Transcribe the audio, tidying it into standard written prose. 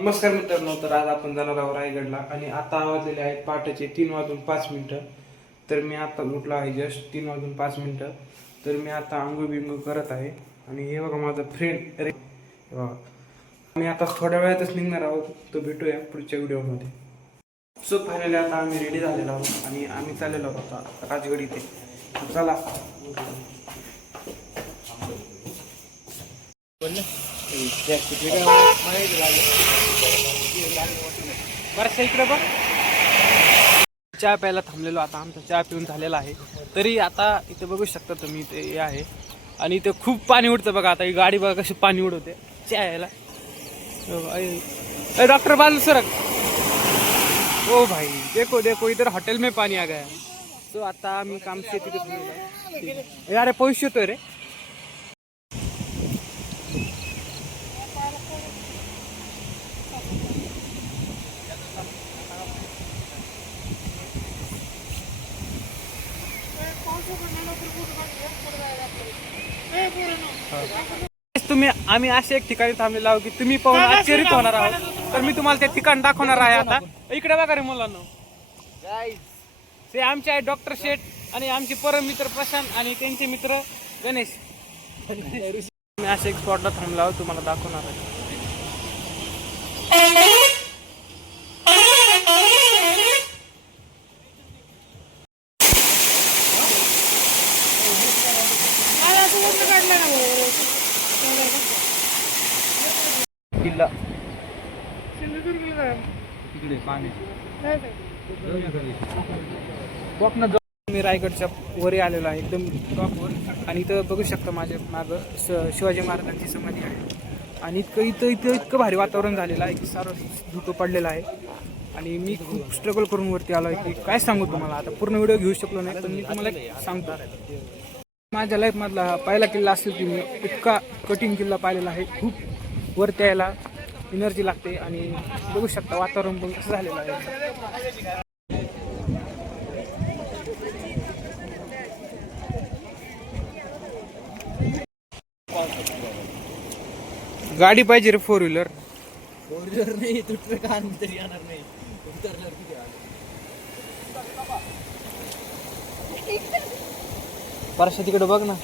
नमस्कार मित्रांनो, तर आज आपण जाणार आहोत रायगडला आणि आता वाजलेले आहेत पहाटेचे 3:05. तर मी आता उठलो आहे जस्ट 3:05. तर मी आता आंघोळ बिंघोळ करत आहे आणि हे बघा माझा फ्रेंड रे बघा. मी आता थोड्या वेळातच निघणार आहोत, तर भेटूया पुढच्या व्हिडिओमध्ये. सो फायनली आता आम्ही रेडी झालेलो आहोत आणि आम्ही चाललेलो आहोत आता राजगड इथे. चला बरं इकडे बघ. चहा प्यायला थांबलेलो, आता आमचा चहा पिऊन झालेला आहे. तरी आता इथे बघू शकता तुम्ही, इथे हे आहे आणि इथे खूप पाणी उडतं बघा. आता ही गाडी बघा कशी पाणी उडवते चहा यायला. डॉक्टर बालू सरक. ओ भाई देखो देखो, इधर हॉटेल में पानी आ गया. तो आता मी काम से तिथे थांबलेलो. अरे पैसे येतोय रे. तुम्ही आम्ही असे एक ठिकाणी थांबलेलो आहोत की तुम्ही पाहून आश्चर्यचकित होणार आहोत. तर मी तुम्हाला ते ठिकाण दाखवणार आहे. आता इकडे बघा रे मुलांनो, ते आमचे आहे डॉक्टर शेठ आणि आमचे परम मित्र प्रशांत आणि त्यांचे मित्र गणेश. मी असे एक स्पॉटला थांबलो आहोत, तुम्हाला दाखवणार आहे. किल्ला तिकडे पाणी मी रायगडच्या वरी आलेलो आहे, एकदम टॉपवर. आणि इथं बघू शकता माझ्या मागं शिवाजी महाराजांची समाधी आहे. आणि इतकं भारी वातावरण झालेलं आहे की सारं धुकं पडलेलं आहे. आणि मी खूप स्ट्रगल करून वरती आलो आहे की काय सांगू तुम्हाला. आता पूर्ण व्हिडिओ घेऊ शकलो नाही, पण मी तुम्हाला सांगतो. माझ्या लाईफमधला पहिला किल्ला असेल की मी इतका कठीण किल्ला पाहिलेला आहे. खूप वरती यायला एनर्जी लागते आणि बघू शकता वातावरण पण कसं झालेलं आहे. गाडी पाहिजे रे, 4 व्हीलर. 4 व्हीलर नाही, तू ट्रक आण तरी येणार नाही. उतरल्यावर किती परशा तिकडे बघ ना.